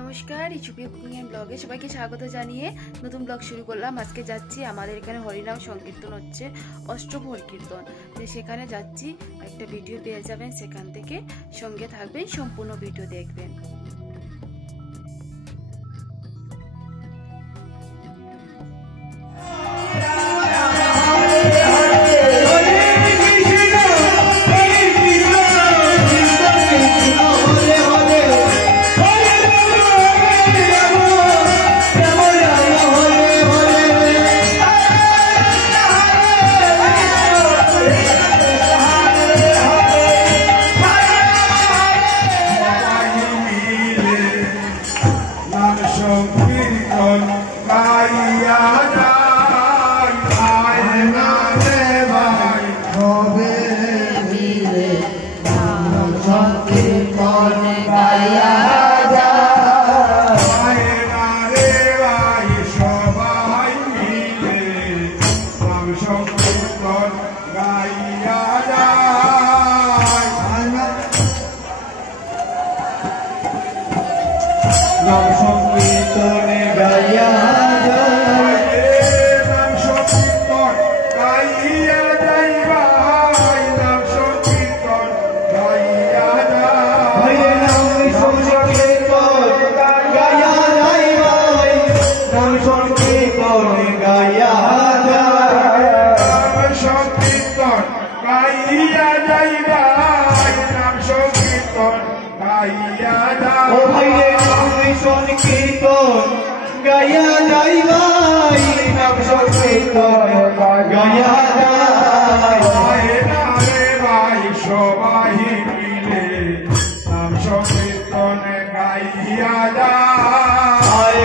নমস্কার, ইচুপি cooking and ব্লগে সবাইকে স্বাগত জানিয়ে নতুন ব্লগ শুরু করলাম। আজকে যাচ্ছি, আমাদের এখানে হরিনাম সংকীর্তন হচ্ছে, অষ্টপ্রহর কীর্তন। সেখানে যাচ্ছি, একটা ভিডিও পেয়ে যাবেন সেখান থেকে, সঙ্গে থাকবেন, সম্পূর্ণ ভিডিও দেখবেন। নাম সংকীর্তনে গাইয়া যায়, নাম সংকীর্তন গাইয়া যাই ভাই, নাম সংকীর্তন গাইয়া যায়, নাম সংকীর্তন গাইয়া যাই ভাই, নাম সংকীর্তন গাইয়া যায়, নাম সংকীর্তন গাইয়া যাই ভাই, নাম সংকীর্তন গাইয়া যায়। ও ভাই সংকীর্তন গাইয়া যাই ভাই, নাম সংকীর্তন গাইয়া যায়, রে ভাই সবাই মিলে নাম সংকীর্তন গাইয়া যায়,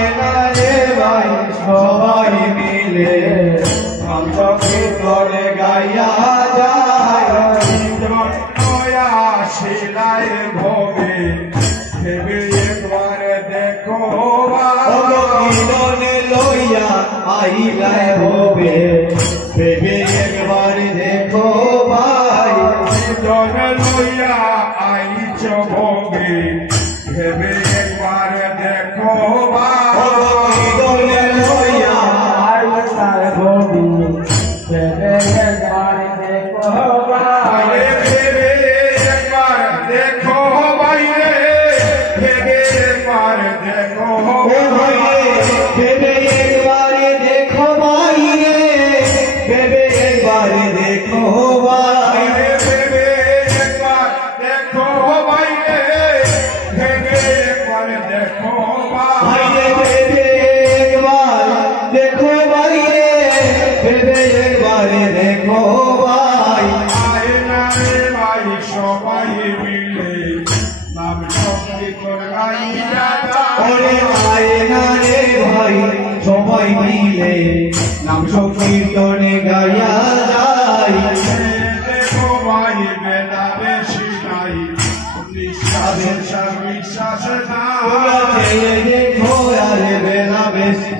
রে ভাই সবাই মিলে নাম সংকীর্তন গাইয়া যায়, নয়া শিলায় ভোগে ভেবে একবার দেখো মিলনে লইয়া আইলায় হবে, ভেবে একবার দেখো ভাই, মিলনে লইয়া আইছ ভোগে, ভেবে একবার দেখো ভাই, মিলনে লইয়া আইলায় হবে, ভেবে একবার দেখো ভাই, ভেবে একবার দেখো ভাই রে, ভেবে একবার দেখো ভাই, ভেবে একবার দেখো ভাই রে, ভেবে একবার দেখো ভাই, ভেবে একবার দেখো ভাই রে, ভেবে একবার দেখো ভাই, ভেবে একবার দেখো ভাই রে, ভেবে একবার দেখো ভাই, আয় না রে ভাই সবাই মিলে নাম সংকীর্তন গাইয়া যায়, আয় না রে ভাই সবাই মিলে নাম সংকীর্তনে গাইয়া যায়, দেখো ভাই বেলা বেশি নাই, নিঃশ্বাসে বিশ্বাসে নাই, দেখো আর বেলা বেশি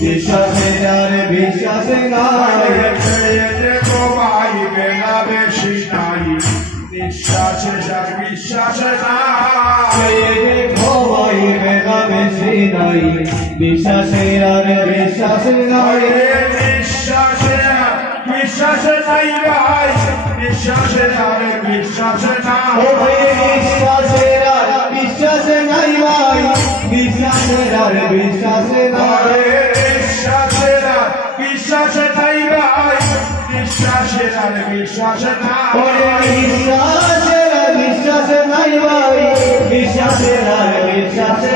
বিশ্বাসে আর বিশ্বাসে নাই, দেখো ভাই বেলা বেশি নাই, নিঃশ্বাসে আর বিশ্বাসে নাই, দেখো ভাই বেলা বেশি নাই, বিশ্বাসে আর বিশ্বাসে নাই, নিঃশ্বাসে আর বিশ্বাসে নাই ভাই, নিঃশ্বাসে আর বিশ্বাসে নাই, নিঃশ্বাসে আর বিশ্বাসে নাই ভাই, বিশ্বাসে আর বিশ্বাসে নাই, নিঃশ্বাসে আর বিশ্বাসে নাই ভাই, নিঃশ্বাসে আর বিশ্বাসে নাই, নিঃশ্বাসে আর বিশ্বাসে নাই ভাই, বিশ্বাসে আর বিশ্বাসে